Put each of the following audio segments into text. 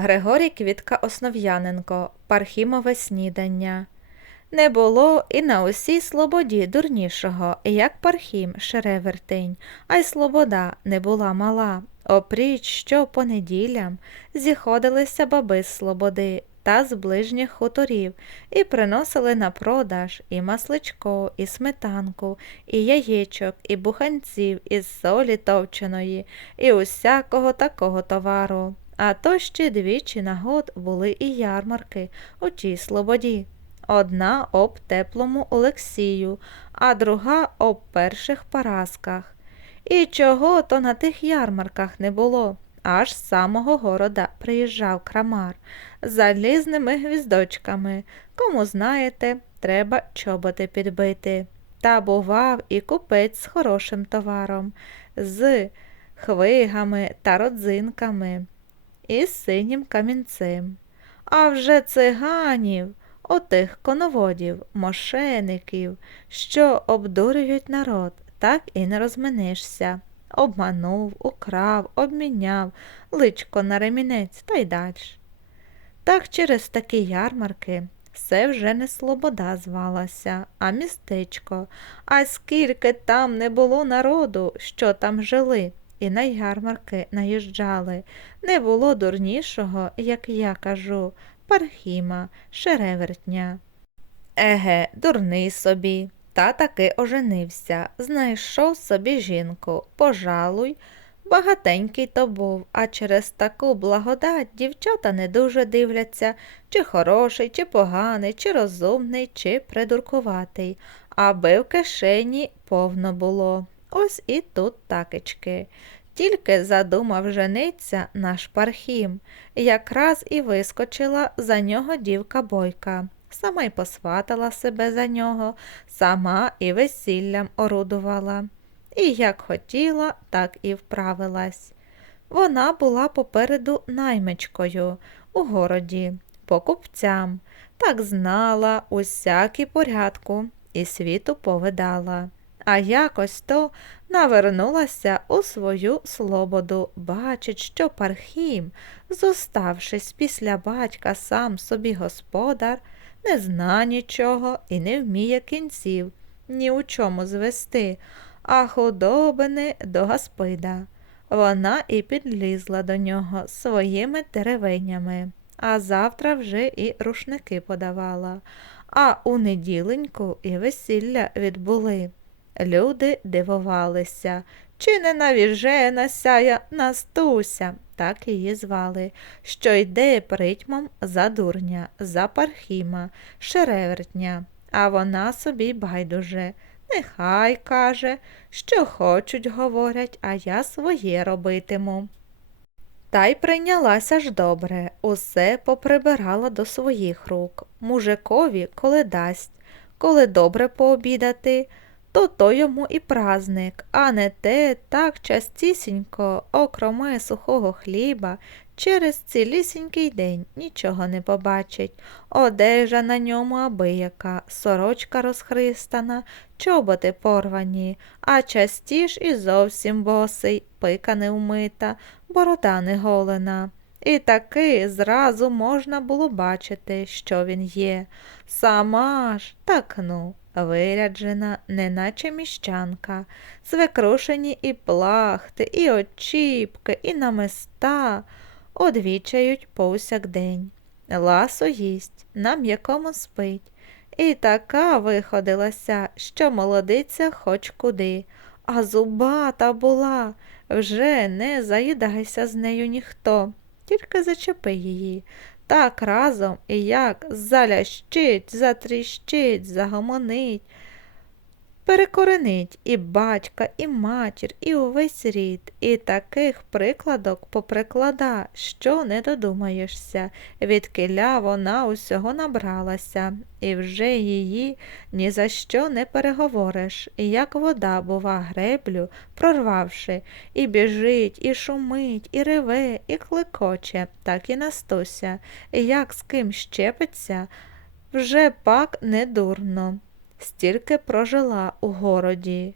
Григорій Квітка Основ'яненко Пархімове снідання. Не було і на усій слободі дурнішого, як Пархім Шеревертинь, а й слобода не була мала. Опріч, що по неділям зіходилися баби з слободи та з ближніх хуторів і приносили на продаж і масличко, і сметанку, і яєчок, і буханців, і солі товченої, і усякого такого товару. А то ще двічі на год були і ярмарки у тій слободі. Одна об теплому Олексію, а друга об перших Парасках. І чого то на тих ярмарках не було. Аж з самого города приїжджав крамар з залізними гвіздочками. Кому знаєте, треба чоботи підбити. Та бував і купець з хорошим товаром, з хвигами та родзинками і синім камінцем. А вже циганів, отих коноводів, мошеників, що обдурюють народ, так і не розминишся. Обманув, украв, обміняв, личко на ремінець та й дальш. Так через такі ярмарки все вже не слобода звалася, а містечко, а скільки там не було народу, що там жили, і на ярмарки наїжджали. Не було дурнішого, як я кажу, пархіма, шеревертня. Еге, дурний собі. Та таки оженився, знайшов собі жінку, пожалуй, багатенький то був, а через таку благодать дівчата не дуже дивляться, чи хороший, чи поганий, чи розумний, чи придуркуватий, аби в кишені повно було. Ось і тут такечки. Тільки задумав жениться наш пархім, якраз і вискочила за нього дівка бойка сама й посватала себе за нього, сама і весіллям орудувала. І як хотіла, так і вправилась. Вона була попереду наймичкою у городі, покупцям, так знала усякі порядку і світу повидала. А якось то навернулася у свою слободу, бачить, що Пархім, зоставшись після батька сам собі господар, не зна нічого і не вміє кінців ні у чому звести, а худобини до гаспида. Вона і підлізла до нього своїми теревенями, а завтра вже і рушники подавала, а у неділеньку і весілля відбули. Люди дивувалися, чи не навіжена сяя Настуся, так її звали, що йде притьмом за дурня, за пархіма, шеревертня, а вона собі байдуже. Нехай каже, що хочуть, говорять, а я своє робитиму. Та й прийнялася ж добре, усе поприбирала до своїх рук. Мужикові, коли дасть, коли добре пообідати то то йому і праздник, а не те так частісінько, окроме сухого хліба, через цілісінький день нічого не побачить. Одежа на ньому абияка, сорочка розхристана, чоботи порвані, а частіш і зовсім босий, пика не вмита, борода не голена. І таки зразу можна було бачити, що він є. Сама ж так ну виряджена, неначе міщанка, звикрушені і плахти, і очіпки, і намиста одвічають повсякдень. Ласо їсть, на м'якому спить. І така виходилася, що молодиця хоч куди, а зубата була, вже не заїдайся з нею ніхто, тільки зачепи її, так разом і як залящить, затріщить, загомонить, перекоренить і батька, і матір, і увесь рід, і таких прикладок поприклада, що не додумаєшся, відкиля вона усього набралася, і вже її ні за що не переговориш, як вода, бува, греблю, прорвавши, і біжить, і шумить, і реве, і кликоче, так і Настуся, як з ким щепиться, вже пак не дурно стільки прожила у городі.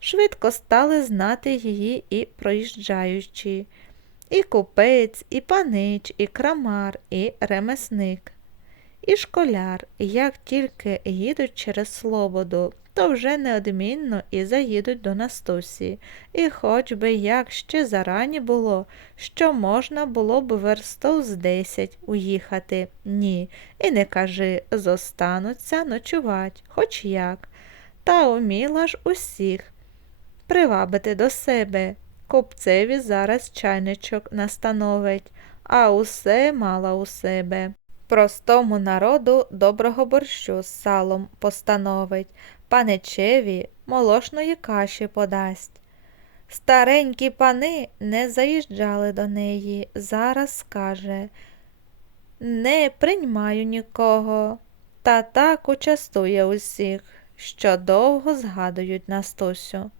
Швидко стали знати її і проїжджаючі, І купець, і панич, і крамар, і ремесник, і школяр, як тільки їдуть через Слободу, то вже неодмінно і заїдуть до Настусі. І хоч би як ще зарані було, що можна було б верстов з десять уїхати. Ні, і не кажи, зостануться ночувать, хоч як. Та уміла ж усіх привабити до себе. Купцеві зараз чайничок настановить, а усе мала у себе. Простому народу доброго борщу з салом постановить, паничеві молошної каші подасть. Старенькі пани не заїжджали до неї, зараз скаже Не приймаю нікого, та так участує усіх, що довго згадують Настусю.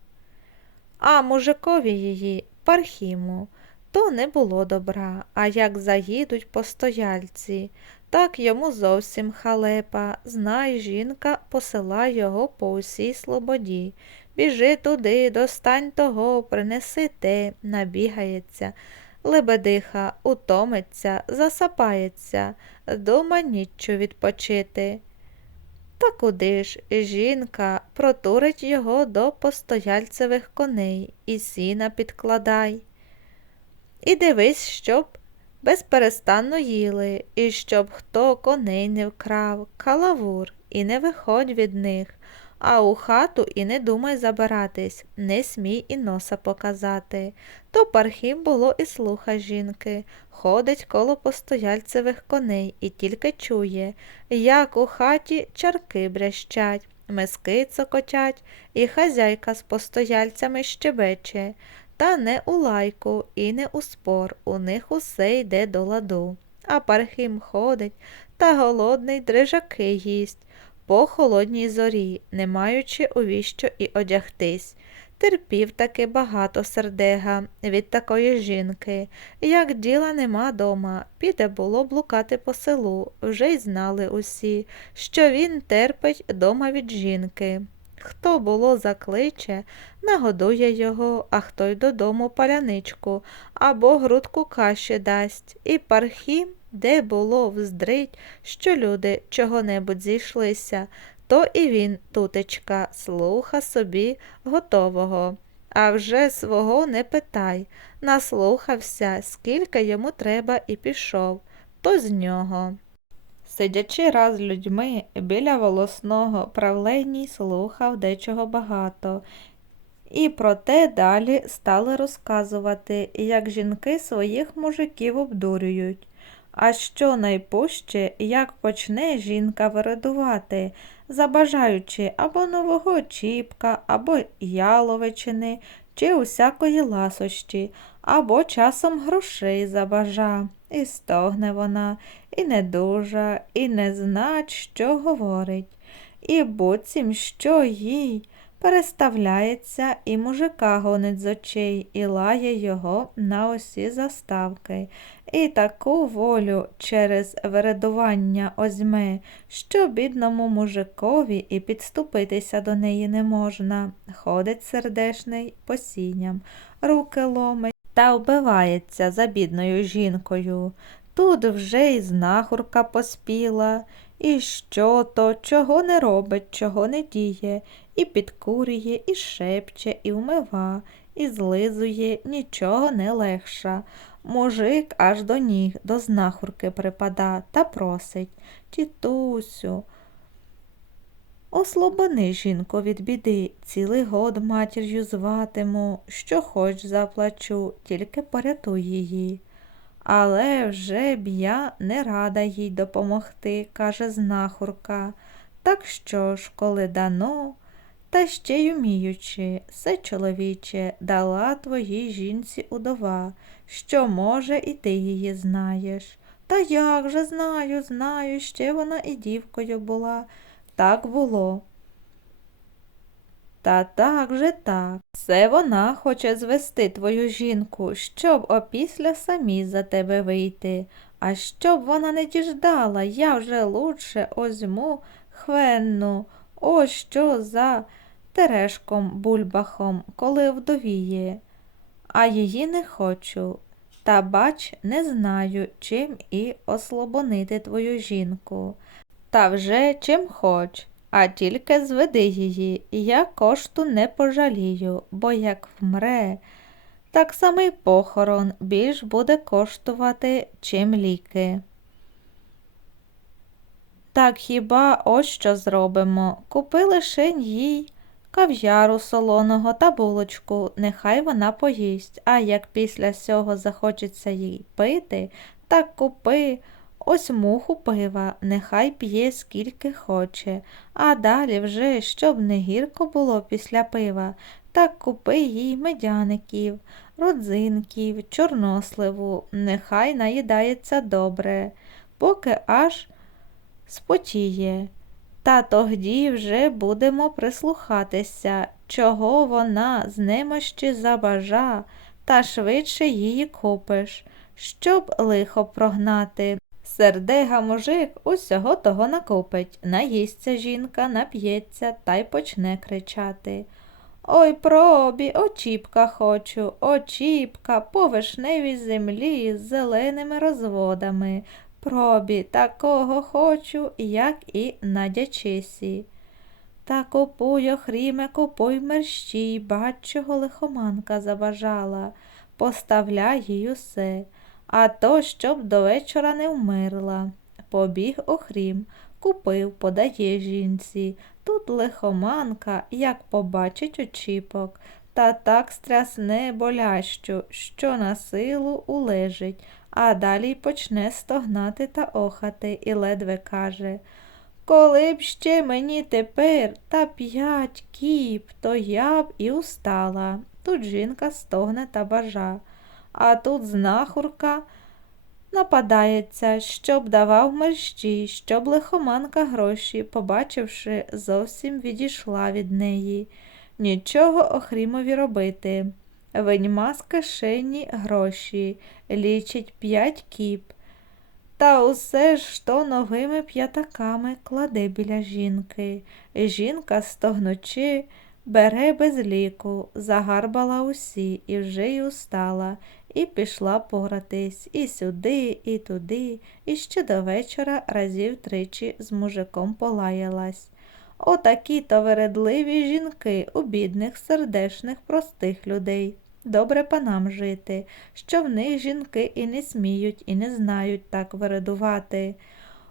А мужикові її Пархіму то не було добра, а як заїдуть постояльці, так йому зовсім халепа. Знай, жінка посила його по усій слободі. Біжи туди, достань того, принеси те, набігається. Лебедиха утомиться, засапається, дома ніччю відпочити. Та куди ж жінка протурить його до постояльцевих коней і сіна підкладай. І дивись, щоб безперестанно їли, і щоб хто коней не вкрав, калавур, і не виходь від них, а у хату і не думай забиратись, не смій і носа показати. То Пархім було і слуха жінки, ходить коло постояльцевих коней і тільки чує, як у хаті чарки брящать, миски цокотять, і хазяйка з постояльцями щебече. Та не у лайку і не у спор, у них усе йде до ладу. А Пархім ходить та голодний дрижаки їсть по холодній зорі, не маючи у віщо і одягтись. Терпів таки багато сердега від такої жінки. Як діла нема дома, піде було блукати по селу, вже й знали усі, що він терпить дома від жінки. Хто було закличе, нагодує його, а хто й додому паляничку або грудку каші дасть, і пархім, де було вздрить, що люди чого-небудь зійшлися, то і він, тутечка, слуха собі готового. А вже свого не питай, наслухався, скільки йому треба, і пішов, то з нього. Сидячи раз з людьми біля волосного правленій, слухав дечого багато. І про те далі стали розказувати, як жінки своїх мужиків обдурюють. А що найпуще, як почне жінка вирадувати, забажаючи або нового чіпка, або яловичини, чи усякої ласощі, або часом грошей забажа. І стогне вона, і не дуже, і не знать, що говорить. І буцім, що їй переставляється, і мужика гонить з очей, і лає його на усі заставки, і таку волю через вередування озьме, що бідному мужикові і підступитися до неї не можна. Ходить сердешний по сіням, руки ломить та вбивається за бідною жінкою. Тут вже й знахурка поспіла, і що то, чого не робить, чого не діє, і підкурює, і шепче, і вмива, і злизує, нічого не легша. Мужик аж до ніг, до знахурки припада та просить Тітусю, ослобони жінку від біди, цілий год матір'ю зватиму, що хоч заплачу, тільки порятуй її. Але вже б я не рада їй допомогти, каже знахурка. Так що ж, коли дано, та ще й уміючи, все чоловіче, дала твоїй жінці удова, що, може, і ти її знаєш. Та як же знаю, знаю, ще вона і дівкою була. Так було. Та так же так. Це вона хоче звести твою жінку, щоб опісля самі за тебе вийти. А щоб вона не діждала, я вже лучше озьму хвенну. Ось що за терешком бульбахом, коли вдовіє. А її не хочу. Та бач, не знаю, чим і ослобонити твою жінку. Та вже чим хоч, а тільки зведи її, я кошту не пожалію, бо як вмре, так самий похорон більш буде коштувати, чим ліки. Так хіба ось що зробимо? Купи лишень їй кав'яру солоного та булочку, нехай вона поїсть, а як після сього захочеться їй пити, так купи ось муху пива, нехай п'є скільки хоче, а далі вже, щоб не гірко було після пива, так купи їй медяників, родзинків, чорносливу, нехай наїдається добре, поки аж спотіє. Та тоді вже будемо прислухатися, чого вона з немощі забажа, та швидше її купиш, щоб лихо прогнати. Сердега мужик усього того накопить, наїсться жінка, нап'ється та й почне кричати. Ой, пробі, очіпка хочу, очіпка по вишневій землі з зеленими розводами. Пробі, такого хочу, як і на дячисі. Та купуй, охріме, купуй мерщій, бач, чого лихоманка забажала, поставляй їй усе, а то, щоб до вечора не вмерла. Побіг охрім, купив, подає жінці. Тут лихоманка, як побачить очіпок, та так стрясне болящу, що на силу улежить, а далі почне стогнати та охати і ледве каже Коли б ще мені тепер та п'ять кіп, то я б і устала. Тут жінка стогне та бажа, а тут знахурка нападається, щоб давав мерщі, щоб лихоманка гроші, побачивши, зовсім відійшла від неї. Нічого Охрімові робити. Виньма з кишені гроші, лічить п'ять кіп. Та усе ж то новими п'ятаками кладе біля жінки. Жінка, стогнучи, бере без ліку, загарбала усі і вже й устала, і пішла погратись і сюди, і туди, і ще до вечора разів тричі з мужиком полаялась. Отакі то вередливі жінки у бідних, сердешних, простих людей. Добре панам жити, що в них жінки і не сміють, і не знають так вередувати.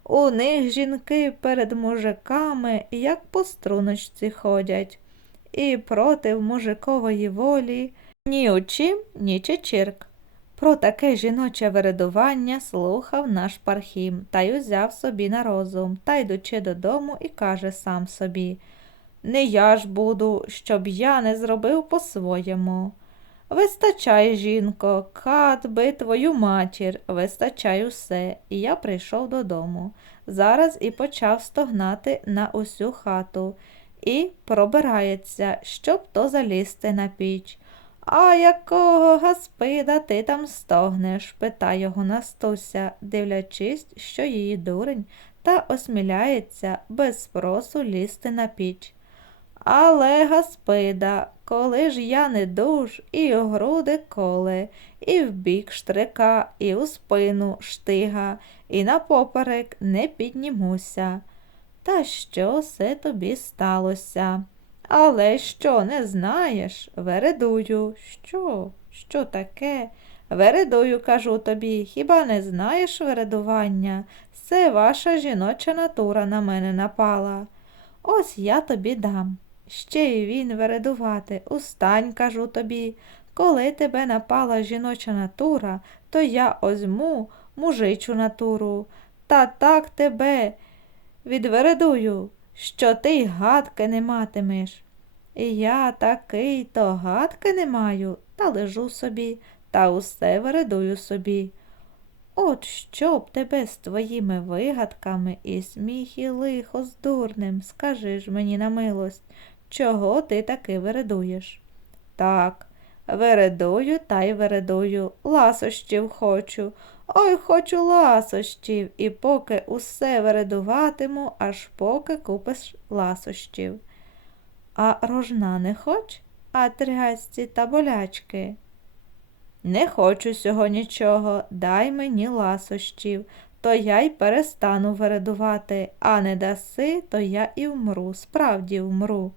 У них жінки перед мужиками, як по струночці ходять, і проти мужикової волі ні очим, ні чечірк. Про таке жіноче вередування слухав наш пархім та й узяв собі на розум, та йдучи додому, і каже сам собі Не я ж буду, щоб я не зробив по-своєму. Вистачай, жінко, кат би твою матір, вистачай усе, і я прийшов додому. Зараз і почав стогнати на усю хату і пробирається, щоб то залізти на піч. А якого гаспида ти там стогнеш? питає його Настуся, дивлячись, що її дурень, та осміляється без спросу лізти на піч. Але, гаспида, коли ж я не дуж, і у груди коле, і в бік штрика, і у спину штига, і на поперек не піднімуся. Та що се тобі сталося? Але що не знаєш? Вередую. Що? Що таке? Вередую, кажу тобі, хіба не знаєш вередування? Це ваша жіноча натура на мене напала. Ось я тобі дам. Ще й він вередувати. Устань, кажу тобі. Коли тебе напала жіноча натура, то я озьму мужичу натуру. Та так тебе відвередую що ти гадки не матимеш. І я такий то гадки не маю, та лежу собі, та усе вередую собі. От що б тебе з твоїми вигадками і сміх, і лихо з дурним, скажи ж мені на милость, чого ти таки вередуєш? Так, вередую та й вередую, ласощів хочу, Ой, хочу ласощів, і поки усе вередуватиму, аж поки купиш ласощів. А рожна не хоч, а трясці та болячки. Не хочу сього нічого, дай мені ласощів, то я й перестану вередувати, а не даси, то я і вмру, справді вмру.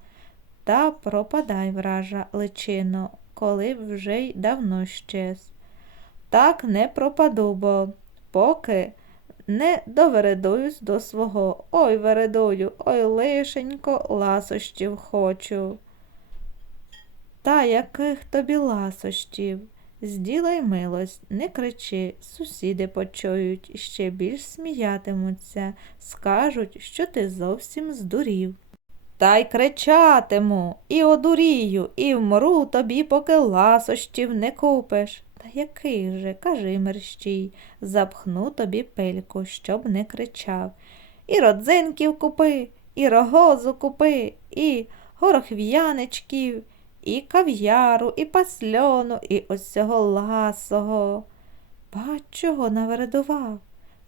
Та пропадай, вража, личино, коли вже й давно щез. Так не пропаду, бо поки не довередуюсь до свого. Ой, вередую, ой, лишенько, ласощів хочу. Та яких тобі ласощів? Зділай милость, не кричи, сусіди почують, ще більш сміятимуться, скажуть, що ти зовсім здурів. Та й кричатиму, і одурію, і вмру тобі, поки ласощів не купиш. Та який же, кажи мерщій, запхну тобі пельку, щоб не кричав. І родзинків купи, і рогозу купи, і горохв'яничків, і кав'яру, і пасльону, і ось цього ласого. Бач, чого навередував.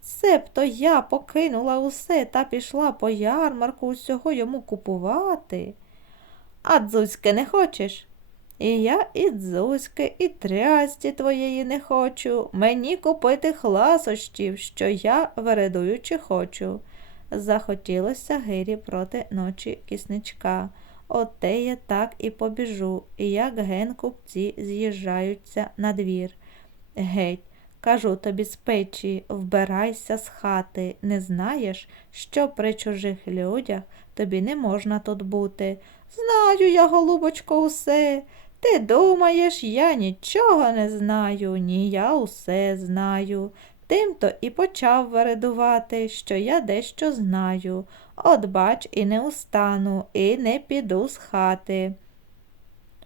Себто я покинула усе та пішла по ярмарку усього йому купувати. А дзузьки не хочеш? І я і дзузьки, і трясті твоєї не хочу. Мені купити хласощів, що я вередуючи хочу. Захотілося Гирі проти ночі кісничка. Оте я так і побіжу, і як ген купці з'їжджаються на двір. Геть, кажу тобі з печі, вбирайся з хати, не знаєш, що при чужих людях тобі не можна тут бути. Знаю я, голубочко, усе. Ти думаєш, я нічого не знаю, ні я усе знаю. Тим-то і почав вередувати, що я дещо знаю. От бач, і не устану, і не піду з хати.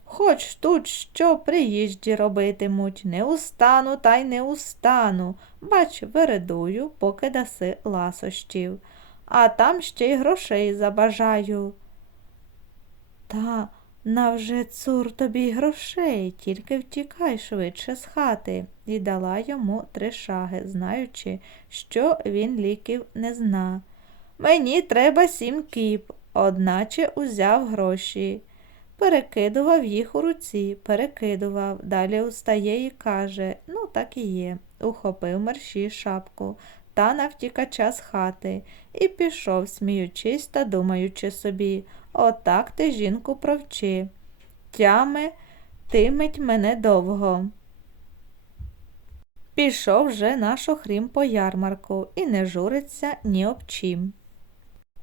Хоч тут що приїжджі робитимуть, не устану та й не устану. Бач, вередую, поки даси ласощів, а там ще й грошей забажаю. Та навже цур тобі грошей, тільки втікай швидше з хати, і дала йому три шаги, знаючи, що він ліків не зна. Мені треба сім кіп, одначе узяв гроші. Перекидував їх у руці, перекидував, далі устає і каже ну, так і є. Ухопив мерщій шапку та навтікача з хати і пішов, сміючись та думаючи собі отак ти жінку провчи. Тями тимить мене довго. Пішов вже наш охрім по ярмарку і не журиться ні об чим.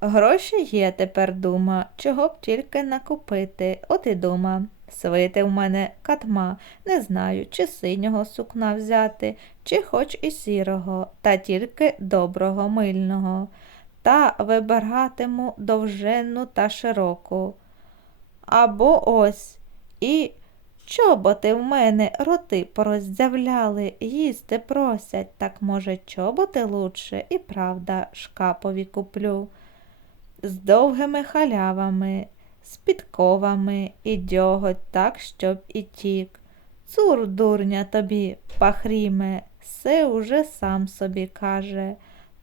Гроші є тепер дума, чого б тільки накупити, от і дума. Свити в мене катма, не знаю, чи синього сукна взяти, чи хоч і сірого, та тільки доброго мильного. Та вибиратиму довженну та широку. Або ось і чоботи в мене роти пороздявляли, їсти просять, так, може, чоботи лучше і правда шкапові куплю з довгими халявами, з підковами і дьоготь так, щоб і тік. Цур, дурня тобі, пахріме, все уже сам собі каже.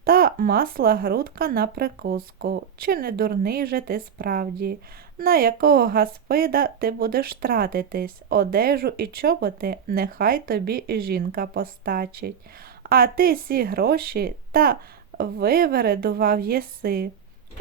Та масла грудка на прикуску, чи не дурний же ти справді, на якого гаспида ти будеш тратитись, одежу і чоботи нехай тобі жінка постачить. А ти сі гроші та вивередував єси.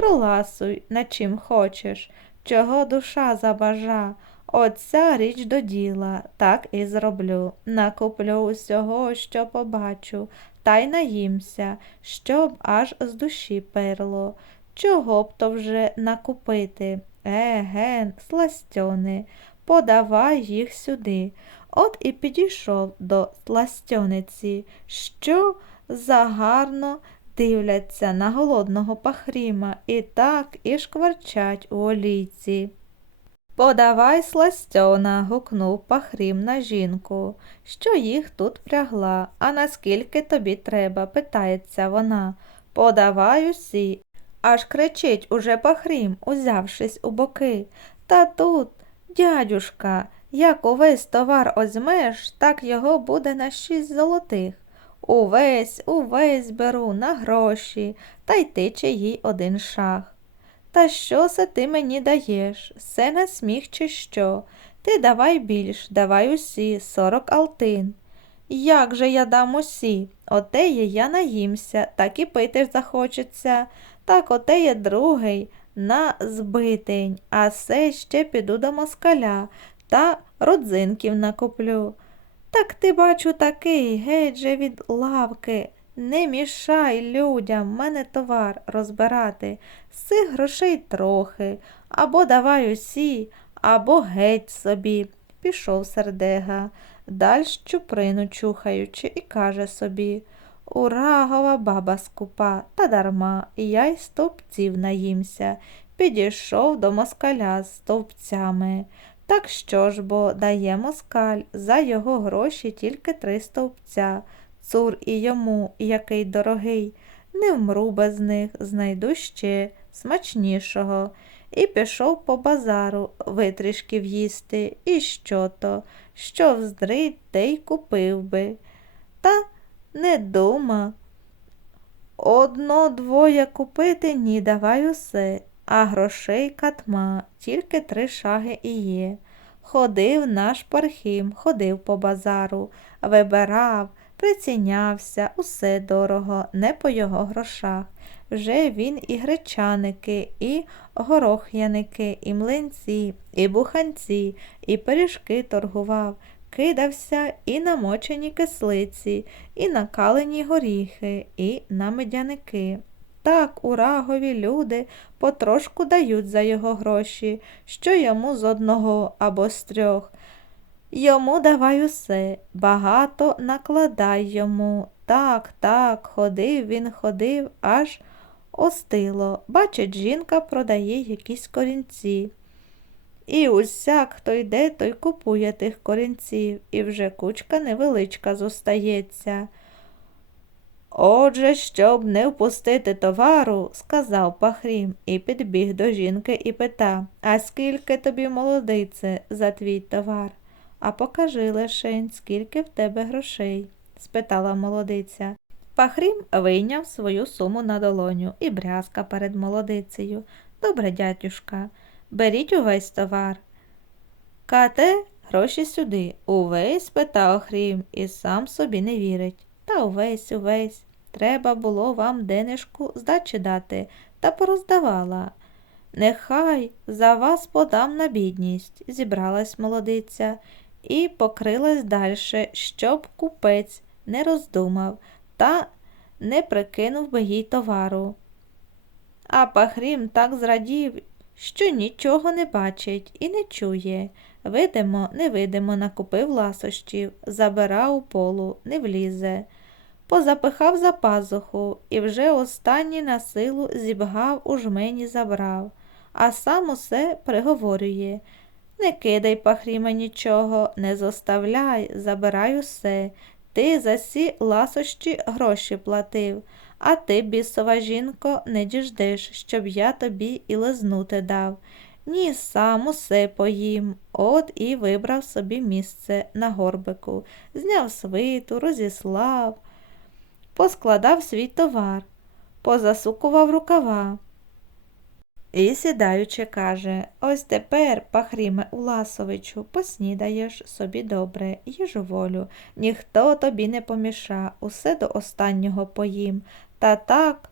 Проласуй, на чим хочеш, чого душа забажа. Оця річ до діла, так і зроблю. Накуплю усього, що побачу, та й наїмся, щоб аж з душі перло. Чого б то вже накупити? Еген, сластьони, подавай їх сюди. От і підійшов до сластьониці, що загарно дивляться на голодного пахріма і так і шкварчать у олійці. Подавай сластьона, гукнув пахрім на жінку, що їх тут прягла, а наскільки тобі треба, питається вона. Подавай усі. Аж кричить уже пахрім, узявшись у боки. Та тут, дядюшка, як увесь товар озьмеш, так його буде на шість золотих. Увесь, увесь беру на гроші, та й тиче їй один шах. Та що се ти мені даєш? Се на сміх, чи що? Ти давай більш, давай усі, сорок алтин. Як же я дам усі? Отеє я наїмся, так і пити захочеться. Так отеє другий на збитень, а се ще піду до москаля та родзинків накуплю. Так ти, бачу, такий, геть же від лавки. Не мішай людям мене товар розбирати. З цих грошей трохи, або давай усі, або геть собі. Пішов сердега, даль чуприну чухаючи, і каже собі Урагова баба скупа, та дарма, я й стовпців наїмся. Підійшов до москаля з стовпцями. Так що ж бо дає москаль за його гроші тільки три стовпця. Цур і йому, який дорогий, не вмру без них, знайду ще смачнішого. І пішов по базару витрішки в'їсти, і що то, що вздрить, те й купив би. Та не дума. Одно двоє купити ні, давай усе, а грошей катма, тільки три шаги і є. Ходив наш пархім, ходив по базару, вибирав, прицінявся, усе дорого, не по його грошах. Вже він і гречаники, і горох'яники, і млинці, і буханці, і пиріжки торгував, кидався і на мочені кислиці, і на калені горіхи, і на медяники. Так у рагові люди потрошку дають за його гроші, що йому з одного або з трьох. Йому давай усе, багато накладай йому. Так, так, ходив він, ходив, аж остило. Бачить, жінка продає якісь корінці. І усяк, хто йде, той купує тих корінців, і вже кучка невеличка зостається. Отже, щоб не впустити товару, сказав Пахрім і підбіг до жінки і питав А скільки тобі, молодице, за твій товар? А покажи лишень, скільки в тебе грошей? спитала молодиця. Пахрім вийняв свою суму на долоню і брязка перед молодицею. Добре, дядюшка, беріть увесь товар. Кате, гроші сюди. Увесь питав Хрім і сам собі не вірить. Та увесь, увесь. Треба було вам денежку здачі дати та пороздавала. Нехай за вас подам на бідність, зібралась молодиця і покрилась дальше, щоб купець не роздумав та не прикинув би їй товару. А Пахрім так зрадів, що нічого не бачить і не чує. Видимо, невидимо накупив ласощів, забирав у полу, не влізе. Позапихав за пазуху і вже останній на силу зібгав у жмені забрав, а сам усе приговорює Не кидай, Пахріме, нічого, не зоставляй, забирай усе. Ти за сі ласощі гроші платив, а ти, бісова жінко, не діждеш, щоб я тобі і лизнути дав. Ні, сам усе поїм. От і вибрав собі місце на горбику, зняв свиту, розіслав, поскладав свій товар, позасукував рукава. І, сідаючи, каже Ось тепер, Пахріме Уласовичу, поснідаєш собі добре, їжу волю, ніхто тобі не поміша, усе до останнього поїм, та так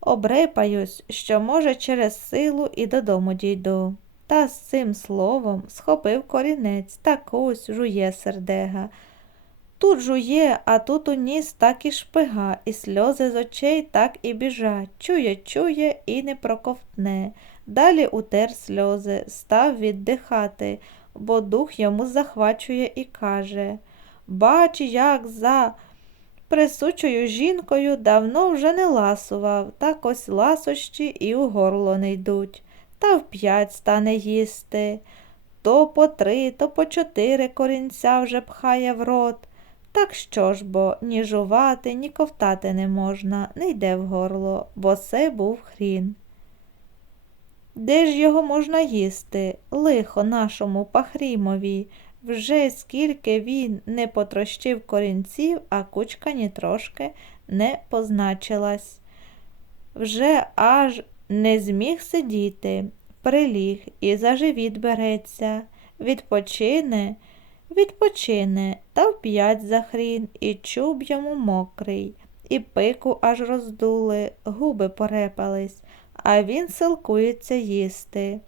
обрипаюсь, що, може, через силу і додому дійду. Та з цим словом схопив корінець, так ось жує сердега. Тут жує, а тут у ніс так і шпига, і сльози з очей так і біжать. Чує, чує і не проковтне. Далі утер сльози, став віддихати, бо дух йому захвачує і каже Бач, як за присучою жінкою давно вже не ласував, так ось ласощі і у горло не йдуть. Та вп'ять стане їсти. То по три, то по чотири корінця вже пхає в рот. Так що ж бо ні жувати, ні ковтати не можна, не йде в горло, бо це був хрін. Де ж його можна їсти, лихо нашому пахрімові, вже скільки він не потрощив корінців, а кучка ні трошки не позначилась. Вже аж не зміг сидіти, приліг і за живіт береться. відпочине, відпочине, та вп'ять за хрін, і чуб йому мокрий, і пику аж роздули, губи порепались, а він силкується їсти.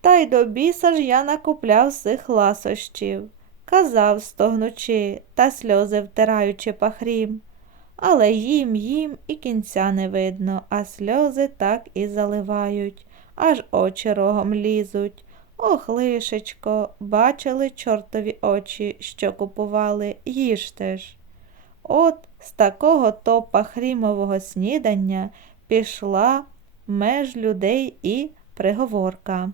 Та й до біса ж я накупляв сих ласощів, казав, стогнучи та сльози втираючи пахрім. Але їм їм і кінця не видно, а сльози так і заливають, аж очі рогом лізуть. Ох, лишечко, бачили чортові очі, що купували, їжте ж. От з такого то пахрімового снідання пішла меж людей і приговорка.